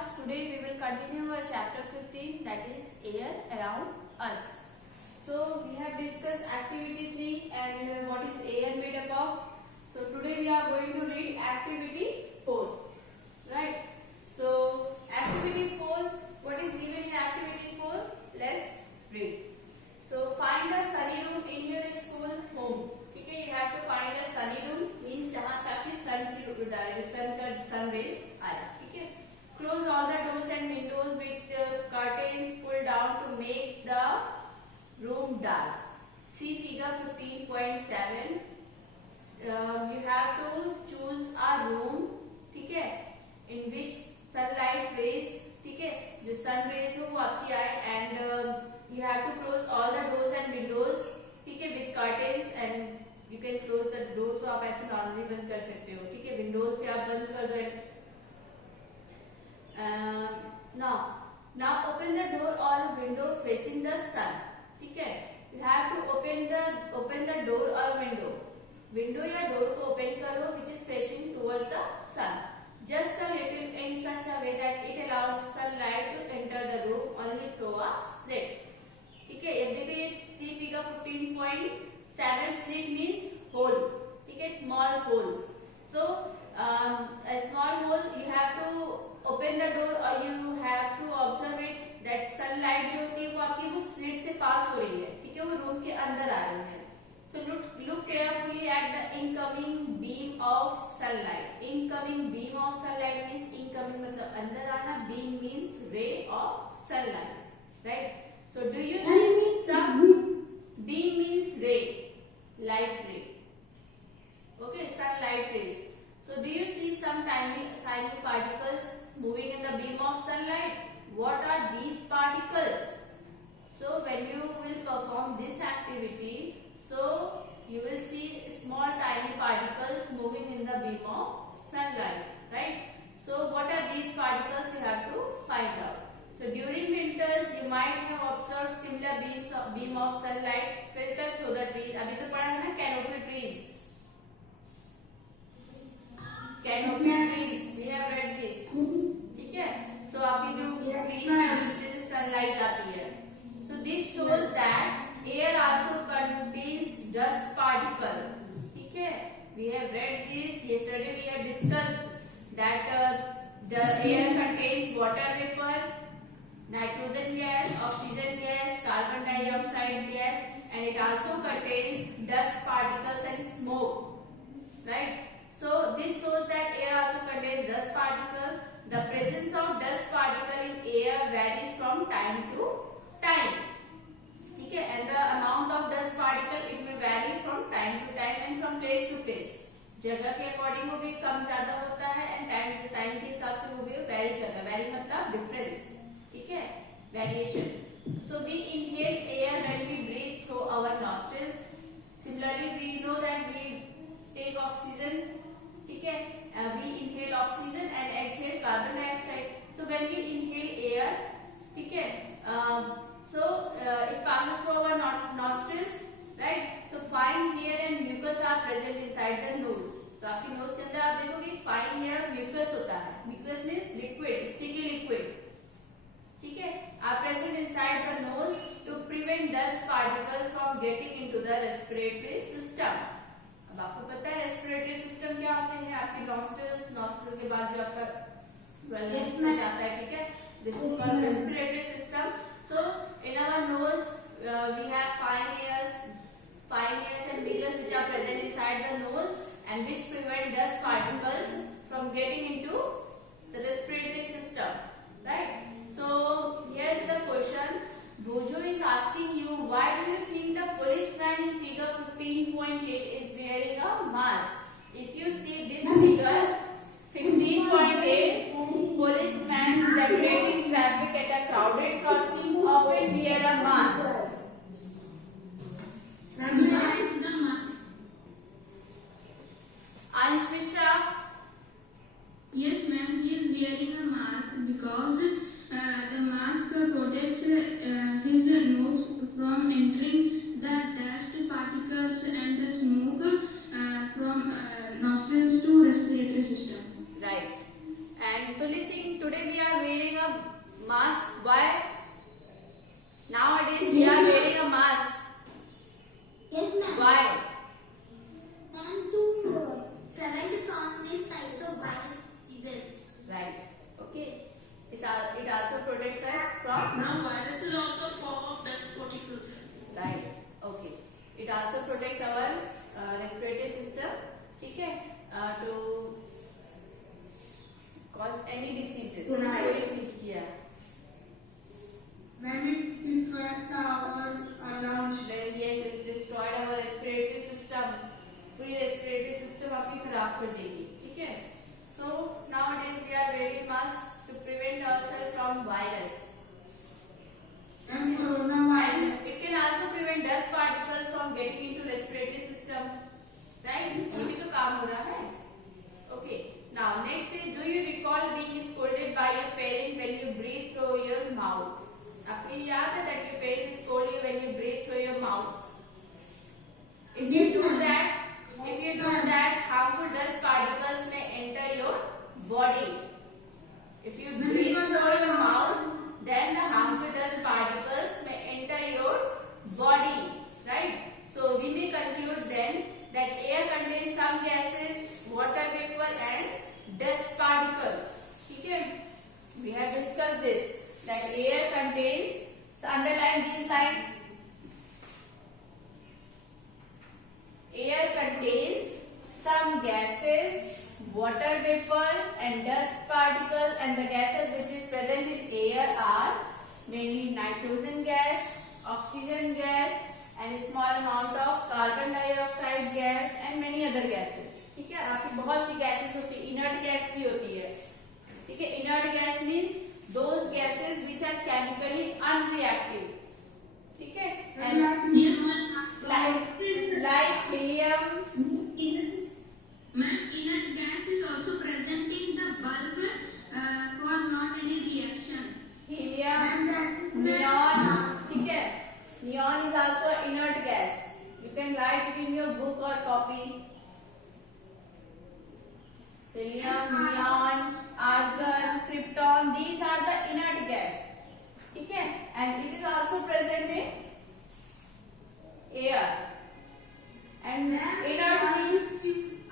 class. Today we will continue our chapter 15, that is air around us. So we have discussed activity 3 and what is air made up of. So today we are going to read activity 4. Right. So activity 4, what is given in activity 4? Let's read. So find a sunny room in your school home. Okay, you have to find a sunny room means जहाँ ताकि sun rays आए. Okay. Close all the doors and windows with curtains pulled down to make the room dark. See figure 15.7. You have to choose a room, ठीक है, in which sunlight rays, ठीक है, जो sun rays हो वो आपकी आए, and you have to close all the doors and windows, ठीक है, with curtains, and you can close the door. तो आप ऐसे नॉर्मली बंद कर सकते हो, ठीक है, विंडोज पे आप बंद कर दो. Now open the door or window facing the sun, ठीक है. You have to open the door or window. Window या डोर को ओपन करो which is facing towards the sun. Just a little in such a way that it allows sunlight to enter the room only through a slit. ठीक है. अब देखो ये figure 15.7 slit means hole. ठीक है, small hole. So a small hole you have to open the door or you have to observe it that sunlight जो होती है वो आपकी वो slit से पास हो रही है. ठीक है, वो रूम के अंदर आ रही है. So look carefully at the incoming beam of sunlight. Incoming beam of sunlight means incoming मतलब अंदर आना, beam means ray of sunlight, right? So do you see some beam means ray, light ray. Okay, sunlight rays. So do you see some tiny particles moving in the beam of sunlight? What are these particles? So when you will perform this activity, so you will see small tiny particles moving in the beam of sunlight, right? So what are these particles? You have to find out. So during winters you might have observed similar beam of sunlight filter through the trees. अभी तो पढ़ा है ना canopy trees. Canopy trees, we have read this. ठीक है? तो आपकी जो trees है उसमें से sunlight आती है. So this shows that air also contains dust particle. ठीक है, we have read this yesterday. We have discussed that the air contains water vapor, nitrogen gas, oxygen gas, carbon dioxide gas, and it also contains dust particles and smoke, right? So this shows that air also contains dust particle. The presence of dust particle in air varies from time to time. Okay, and the amount of dust particle it may vary from time to time and from place to place. जगह के according वो भी कम ज्यादा होता है and time to time के हिसाब से वो भी वेरी करता है. वेरी मतलब डिफरेंस, ठीक है, variation. So we inhale air when we breathe through our nostrils. Similarly, we know that we take oxygen, ठीक है, we inhale oxygen and exhale carbon dioxide. So when we inhale air, ठीक है, so it passes through our nostrils, right? So fine hair and mucus are present inside the nose. So आपकी nose के अंदर आप देखोगे fine hair और mucus होता है. Mucus means liquid, sticky liquid. ठीक है, are present inside the nose to prevent dust particles from getting into the respiratory system. अब आपको पता है respiratory system क्या होते हैं? आपकी nostril के बाद जो आपका lungs में जाता है, ठीक है, this is called respiratory system. So in our nose we have fine hairs and mucus which are present inside the nose and which prevent dust particles from getting into the respiratory system, right? So here is the question. Bojo is asking you, why do you think the policeman in figure 15.8 is wearing a mask? If you see this figure 15.8, policeman regulating traffic at a crowded crossing often wear a mask. Anish Mishra. Yes, ma'am. He is wearing a mask because the mask protects his nose from entering the dust particles and the smoke from nostrils to respiratory system. Right. And Tulsi Singh today we are wearing a mask. Why? Nowadays we are wearing a mask. Yes, ma'am. Why? And to prevent from these types of virus diseases. Right. Okay. It also protects us from. Now virus is also a form of death particles. Right. Okay. It also protects our respiratory system. ठीक है? To cause any diseases. Yeah. When it infects our lungs. Then yes, it destroyed our respiratory system. पूरी respiratory system आपकी खराब कर देगी. ठीक है? So nowadays we are wearing masks to prevent ourselves from virus. And coronavirus. And it can also prevent dust particles from getting into respiratory system. Right? ये भी तो काम हो रहा है. Okay. Now next is, do you recall being scolded by your parent when you breathe through your mouth? आपको ये याद है that your parents scold you when you breathe through your mouth? If you do that, harmful dust particles may enter your body. If you breathe through your mouth, then the harmful dust particles may enter your body. Right? So we may conclude then that air contains some gases, water vapor and dust particles. ठीक है? We have discussed this. That air contains, so underline these lines. Air contains some gases, water vapor and dust particles, and the gases which is present in air are mainly nitrogen gas, oxygen gas and small amount of carbon dioxide gas and many other gases. ठीक है? आपकी बहुत सी gases होती है, inert gas भी होती है. ठीक है? Inert gas means those gases which are chemically unreactive. ठीक है? And like helium. Inert gas is also present in the bulb for not any reaction. Helium, neon. ठीक है? Neon is also an inert gas. You can write it in your book or copy. Helium, neon, argon, krypton. These are the inert gas. ठीक है? And it is also present in air. And inert means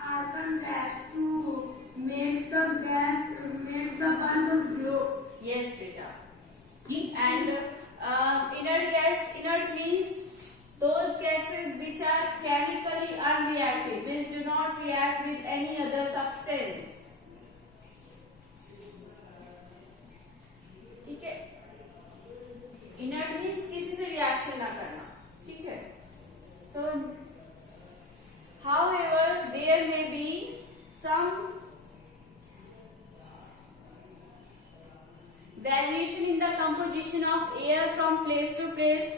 Argon gas to make the bulb glow. yes, beta. And inert means those gases which are chemically unreactive, which do not react with any other substance. ठीक है? Inert means किसी से reaction ना करना. ठीक है? So, however, there may be some variation in the composition of air from place to place.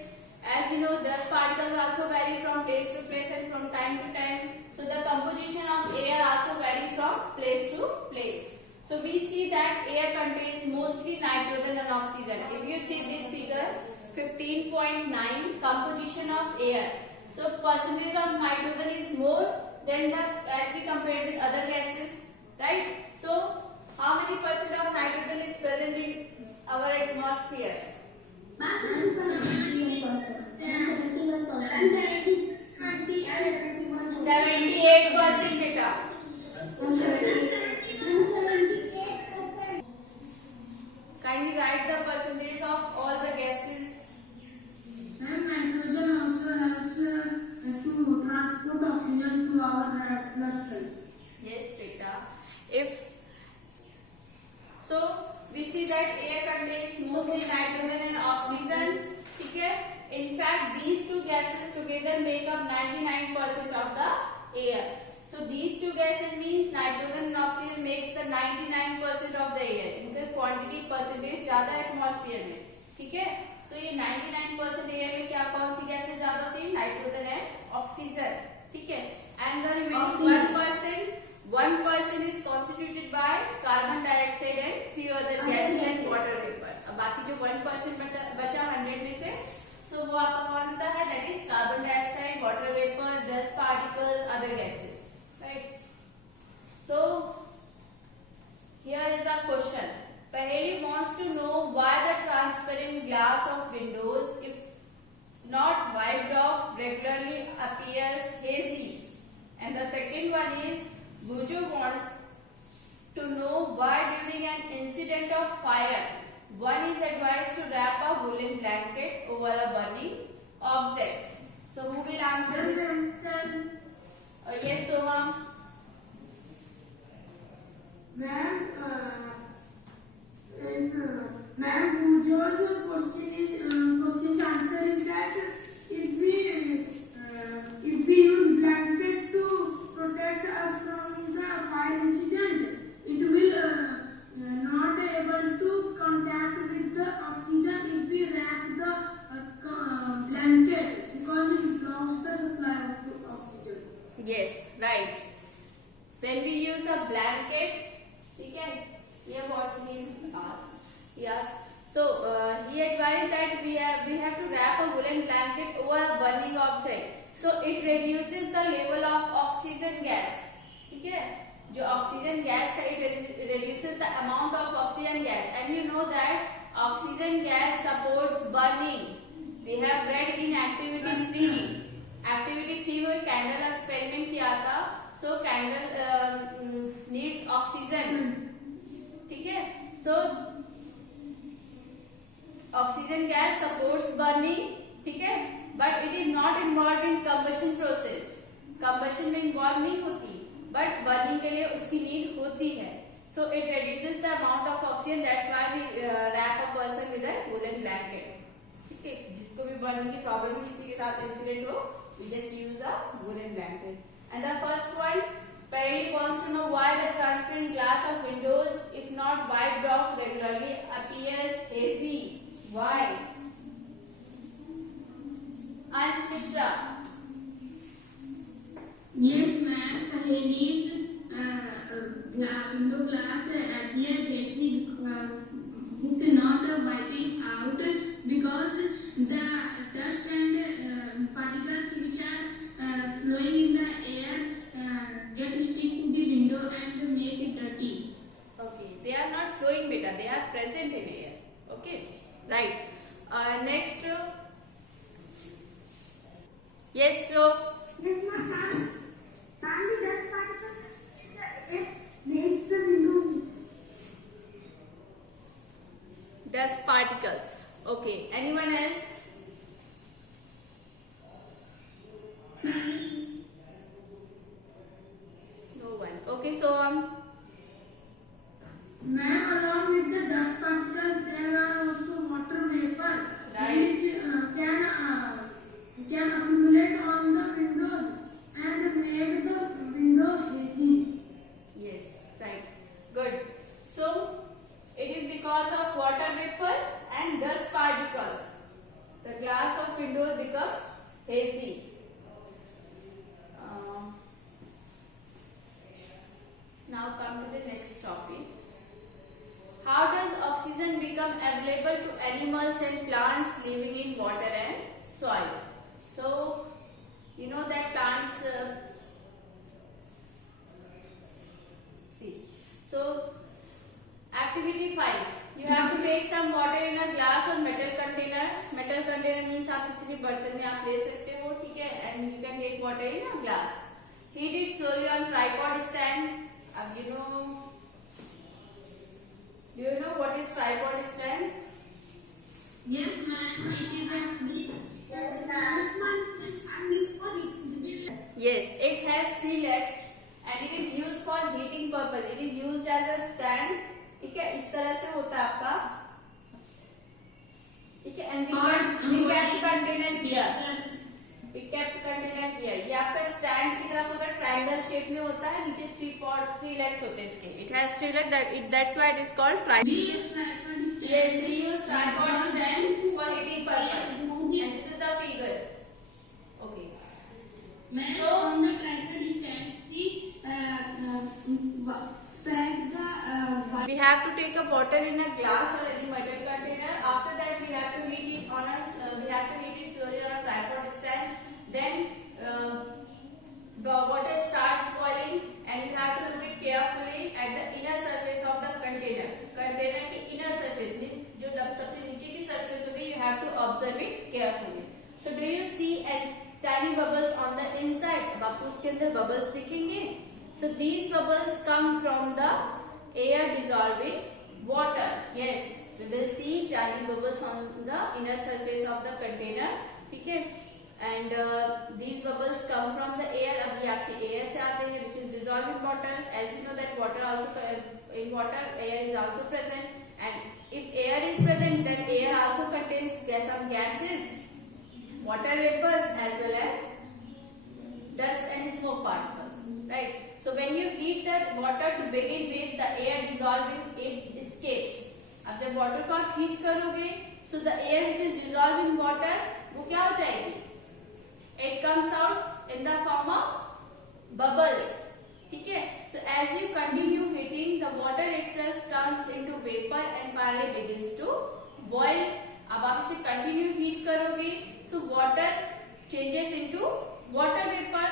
As we know, dust particles also vary from place to place and from time to time. So the composition of air also varies from place to place. So we see that air contains mostly nitrogen and oxygen. If you see this figure 15.9, composition of air. So percentage of nitrogen is more than the as we compare with other gases, right? So how many percent of nitrogen is present in our atmosphere? 78% beta. Kindly write the percentage of all the gases. And nitrogen also helps to transport oxygen to our blood cell. Yes, beta. So we see that air contains mostly nitrogen and oxygen. ठीक है? In fact, these two gases together make up 99% of the air. So these two gases means nitrogen and oxygen makes the 99% of the air. इनका quantity percentage ज्यादा atmosphere में. ठीक है? So ये 99% air में क्या कौन सी gases ज्यादा होती है? Nitrogen and oxygen. ठीक है? And the remaining 1% is constituted by carbon dioxide and few other gases and water vapor. अब बाकी जो 1% बचा 100 में से, so वो आपका कौन होता है? That is carbon dioxide, water vapor, dust particles, other gases. Right? So here is a question. पहले second one is Buju wants to know why during an incident of fire one is advised to wrap a woolen blanket over a burning object. So who will answer this? Yes, Soham. Ma'am, Pujo's question's answer is that if we use blanket to protect us from the fire incident, it will not able to contact with the oxygen if we wrap the blanket because it blocks the supply of oxygen. Yes, right. When we use a blanket, okay, here what he asked. He asked. So he advised that we have to wrap a woolen blanket over a burning object. So it reduces the level of oxygen gas. Okay, जो oxygen gas का it reduces the amount of oxygen gas, and you know that oxygen gas supports burning. We have read in activity 3. Activity 3 में candle experiment किया था. So candle needs oxygen. ठीक है? So oxygen gas supports burning. ठीक है? But it is not involved in combustion process. Combustion में involved नहीं होती, but burning के लिए उसकी need होती है. So it reduces the amount of oxygen. That's why we wrap a person with a woolen blanket. ठीक है? जिसको भी burning की problem किसी के साथ incident हो, we just use a woolen blanket. And the first one, Perry wants to know why the transparent glass of windows, if not wiped off regularly, appears hazy. Why? Ansh Mishra. Yes, ma'am. Paheli's window glass appear hazy with not wiping out because the dust and particles which are flowing in the air get stick to the window and make it dirty. Okay, they are not flowing, beta. They are present in air. Okay, right. Next. Yes, Flo. Yes, ma'am. And the dust particles in the air makes the window. Dust particles. Okay. Anyone else? No one. Okay, so Ma'am, along with the dust particles, there are also water vapor Right. which can accumulate on the windows and make the window hazy. yes, right. Good. So it is because of water vapor and dust particles. The glass of windows becomes hazy. Now come to the next topic. How does oxygen become available to animals and plants living in water and soil? So, you know that plants, see. So, activity 5. You have to take some water in a glass or metal container. Metal container means आप किसी भी बर्तन में आप ले सकते हो, ठीक है? And you can take water in a glass. Heat it slowly on tripod stand. अब you know. Do you know what is tripod stand? Yes, ma'am. It is a Yes, it has 3 legs and it is used for heating purpose. It is used as a stand. ठीक है, इस तरह से होता है आपका. ठीक है, and we kept container here. We kept container here. ये आपका stand की तरफ होगा, triangle shape में होता है. नीचे 3 legs होते हैं इसके. It has 3 legs. That's why it is called tripod. Yes, we use tripod stand for heating purpose. And this is the figure. Okay. Ma'am, So- on the tripod stand, we spread the We have to take a water in a glass or any metal container. After that, we have to heat it on a. We have to heat it slowly on a tripod stand. Then the water starts boiling, and you have to look it carefully at the inner surface of the container. Container की inner surface means जो सबसे नीचे की surface होगी, you have to observe it carefully. So, do you see tiny bubbles on on the inside. अब आपको उसके अंदर bubbles दिखेंगे. So these bubbles come from the air dissolving water. Yes, we will see tiny bubbles on the inner surface of the container. ठीक है. And these bubbles come from the air. अब ये आपके air से आते हैं, which is dissolved in water. As you know that water also in water air is also present. And if air is present, then air also contains some gases, water vapors, as well as dust and smoke particles. Right. So when you heat the water to begin with, the air dissolving it escapes. अब जब water को आप heat करोगे, so the air which is dissolved in water वो क्या हो जाएगी? It comes out in the form of bubbles. ठीक है. So as you continue heating, the water itself turns into vapor and finally begins to boil. अब आप इसे continue heat करोगे, so water changes into water vapor.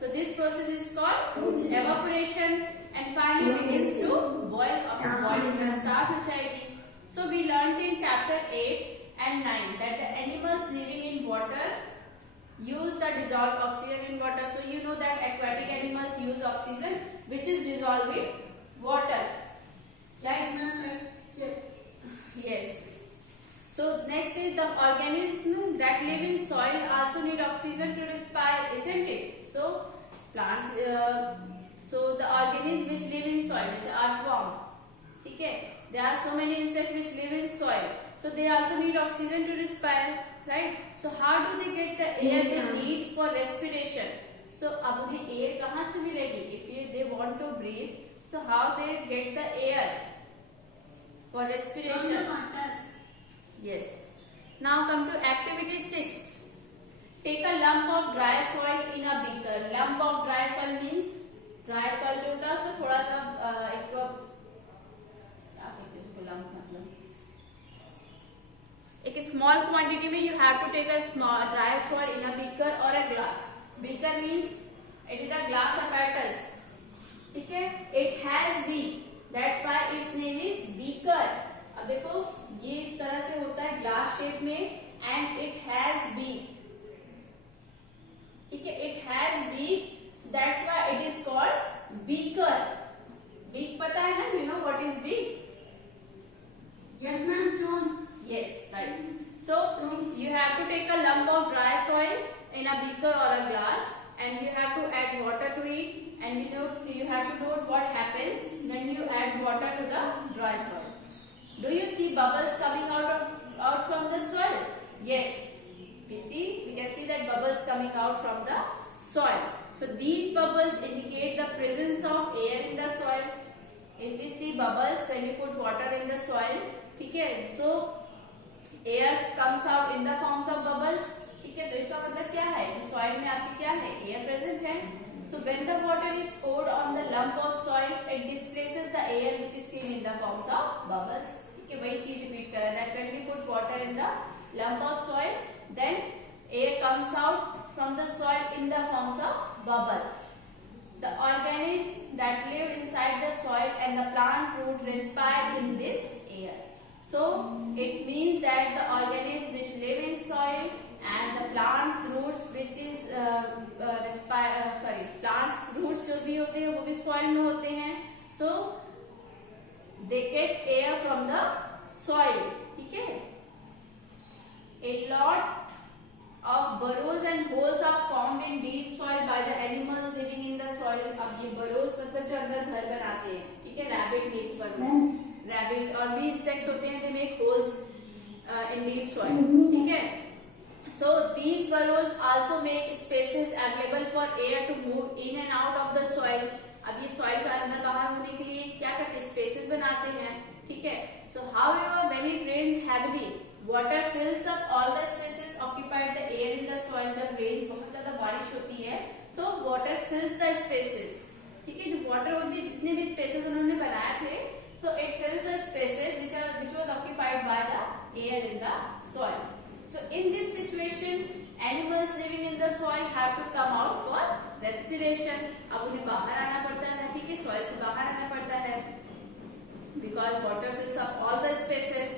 So this process is called evaporation and finally begins to boil. After boiling the start हो जाएगी. So we learned in chapter 8 and 9 that the animals living in water use the dissolved oxygen in water. So you know that aquatic animals use oxygen which is dissolved in water. Right? Yes. So next is the organisms that live in soil also need oxygen to respire, isn't it? So plants, so the organisms which live in soil, जैसे earthworm, ठीक है? There are so many insects which live in soil, so they also need oxygen to respire, right? So how do they get the air they need for respiration? So अब उन्हें air कहाँ से मिलेगी? If they want to breathe, so how they get the air for respiration? From the water. Yes. Now come to activity 6. Take a lump of dry soil in a beaker. Lump of dry soil means dry soil जो होता है उसको थोड़ा सा एक क्या कहते हैं उसको lump मतलब एक small quantity में you have to take a small dry soil in a beaker or a glass. Beaker means it is a glass apparatus. ठीक है? It has beak. That's why its name is beaker. अब देखो ये इस तरह से होता है ग्लास शेप में एंड इट हैज बीक. ठीक है. It has beak, so that's why it is called beaker. Beak पता है ना? You know what is beak? Yes, ma'am. John. Yes, right. So you have to take a lump of dry soil in a beaker or a glass and you have to add water to it, and you have to note what happens when you add water to the dry soil. Do you see bubbles coming out from the soil? Yes. We can see that bubbles coming out from the soil. So these bubbles indicate the presence of air in the soil. If we see bubbles when you put water in the soil, ठीक है, तो air comes out in the forms of bubbles. ठीक है, तो इसका मतलब क्या है कि soil में आपके क्या है? Air present है. So when the water is poured on the lump of soil, it displaces the air which is seen in the forms of bubbles. ठीक है, वही चीज रिपीट कर रहा है. That when we put water in the lump of soil, then air comes out from the soil in the forms of bubble. The organisms that live inside the soil and the plant root respire in this air. So it means that the organisms which live in soil and the plants roots which is plants roots जो भी होते हैं वो भी soil में होते हैं. So they get air from the soil. ठीक है. A lot of burrows and holes are formed in deep soil by the animals living in the soil. अब ये burrows मतलब जो अंदर घर बनाते हैं. ठीक है. Rabbit makes burrows. Rabbit और भी insects होते हैं, they make holes in deep soil. ठीक है. So these burrows also make spaces available for air to move in and out of the soil. अब ये soil का अंदर बाहर होने के लिए क्या करते हैं? Spaces बनाते हैं. ठीक है. So however when it rains heavily, water fills up all the spaces occupied the air in the soil. जब rain बहुत ज्यादा बारिश होती है, so water fills the spaces. ठीक है. जो water होती है, जितने भी spaces उन्होंने बनाए थे, so it fills the spaces which was occupied by the air in the soil. So in this situation, animals living in the soil have to come out for respiration. अब उन्हें बाहर आना पड़ता है. ठीक है. soil से बाहर आना पड़ता है because water fills up all the spaces.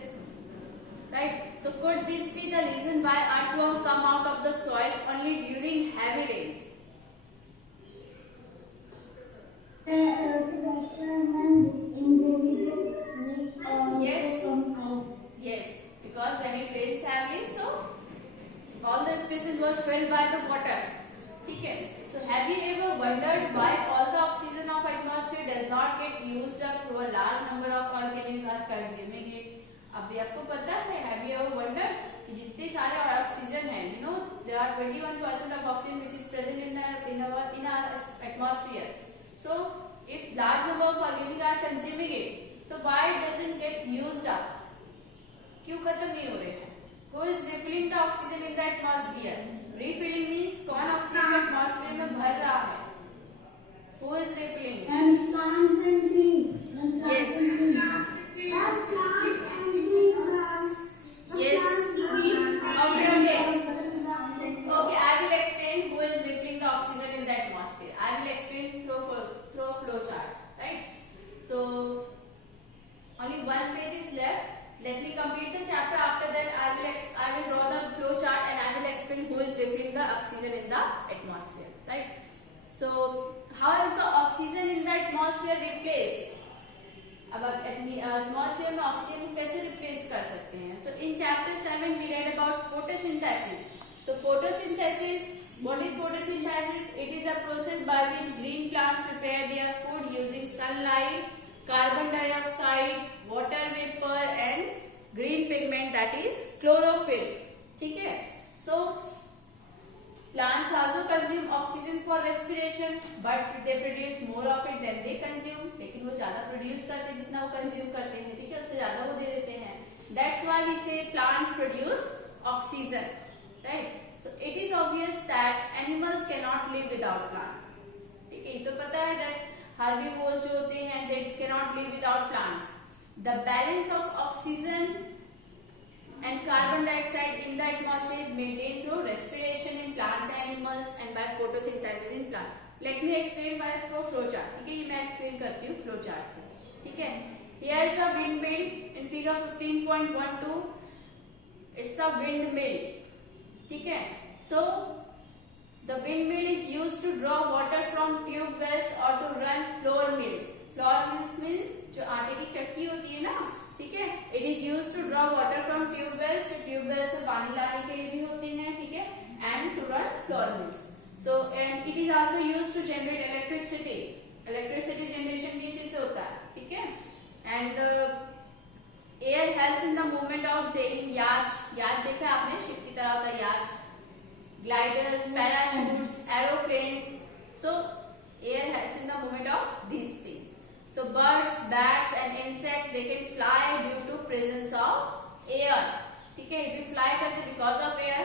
right? So could this be the reason why earthworm come out of the soil only during heavy rains? Yes. Yes, because when it rains heavily, so all the spaces was filled by the water. Okay. So have you ever wondered why all the oxygen of atmosphere does not get used up through a large number of organisms are consuming it? अभी आपको पता है, have you ever wondered कि जितने सारे oxygen है, you know, there are 21% of oxygen which is present in our atmosphere. So if large number of organisms are consuming it, so why it doesn't get used up? क्यों खत्म नहीं हो रहे हैं? Who is refilling the oxygen in the atmosphere? Refilling means कौन oxygen atmosphere में भर रहा है? Who is refilling? And plants and trees. Yes. Yes. Plants and trees. Yes. Okay. Okay, I will explain who is refilling the oxygen in the atmosphere. I will explain through a flow chart, right? So only one page is left. Let me complete the chapter. After that, I will draw the flow chart and I will explain who is refilling the oxygen in the atmosphere, right? So, how is the oxygen in the atmosphere replaced? अब atmosphere में oxygen को कैसे replace कर सकते हैं? So, in chapter 7 we read about photosynthesis. So, photosynthesis. What is photosynthesis? It is a process by which green plants prepare their food using sunlight, carbon dioxide, water vapor and green pigment, that is chlorophyll. ठीक है? So plants also consume oxygen for respiration, but they produce more of it than they consume. लेकिन वो ज्यादा produce करते हैं जितना वो consume करते हैं, ठीक है? उससे ज्यादा वो दे देते हैं. That's why we say plants produce oxygen, right? So it is obvious that animals cannot live without plant. ठीक है? ये तो पता है that herbivores जो होते हैं they cannot live without plants. The balance of oxygen and carbon dioxide in the atmosphere is maintained through respiration in plant animals and by photosynthesis in plant. Let me explain by through flow chart. ठीक है, ये मैं explain करती हूँ flow chart से. ठीक है, here is a windmill in figure 15.12. It's a windmill. ठीक है, so the windmill is used to draw water from tube wells or to run flour mills. Flour mills means जो आटे की चक्की होती है ना, ठीक है? It is used to draw water from tube wells. जो ट्यूब वेल से पानी लाने के लिए भी होते हैं, ठीक है? And to run flour mills. So and it is also used to generate electricity. Electricity generation भी इसी से होता है, ठीक है? And the air helps in the movement of sailing yachts. याच देखा है आपने, शिप की तरह होता है yacht. Gliders, parachutes, aeroplanes. So air helps in the movement of these things. So birds, bats and insects they can fly due to presence of air. ठीक है, if you fly करते because of air.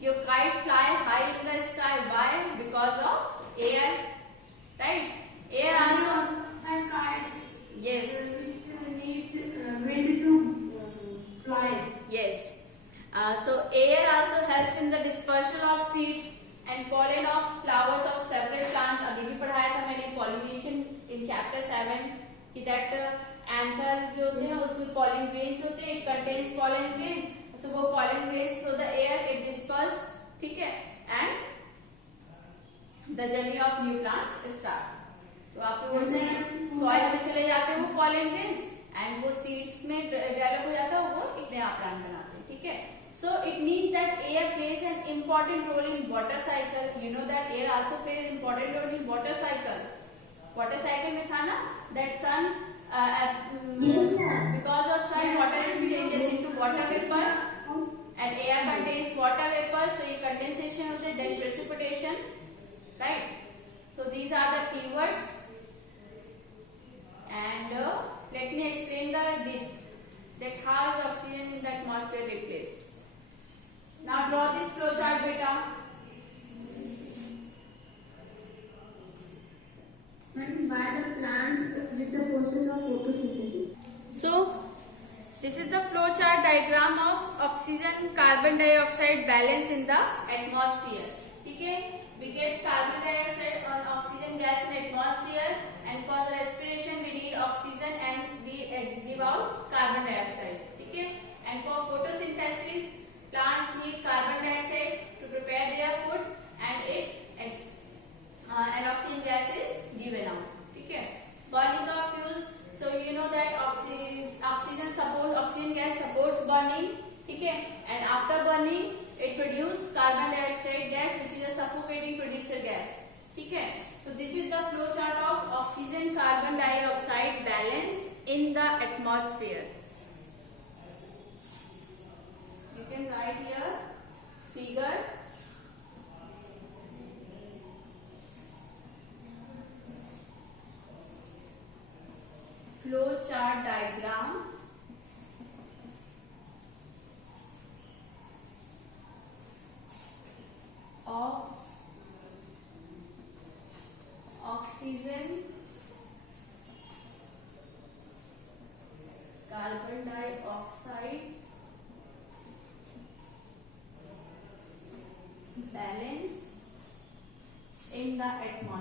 Your kite fly high in the sky. Why? Because of air. Right? Air also. And kites. Yes. Needs wind to fly. Yes. So air also helps in the dispersal of seeds and pollen of flowers of several plants. अभी भी पढ़ाया था मैंने pollination in chapter 7 कि that anther जो होते हैं उसमें pollen grains होते हैं. It contains pollen grains. So वो pollen grains through the air it disperse. ठीक है, and the journey of new plants start. तो आपके वो से soil में चले जाते हैं वो pollen grains and वो seeds में develop हो जाता है वो एक नया plant बनाते हैं. ठीक है, so it means that air plays an important role in water cycle. You know that air also plays important role in water cycle. Water cycle में था ना that sun because of sun water is changes into water vapor and air contains water vapor. So ये condensation होते हैं then precipitation, right? So these are the keywords and let me explain this that how is oxygen in the atmosphere replaced. Now draw this flow chart beta. And by the plant with the process of photosynthesis. So this is the flow chart diagram of oxygen carbon dioxide balance in the atmosphere. ठीक है, we get carbon dioxide और oxygen gas in atmosphere and for the respiration we need oxygen and we give out carbon dioxide. ठीक है, and for photosynthesis after burning it produce carbon dioxide gas, which is a suffocating producer gas. ठीक है, so this is the flow chart of oxygen carbon dioxide balance in the atmosphere. You can write here figure. Flow chart diagram of oxygen carbon dioxide balance in the atmosphere.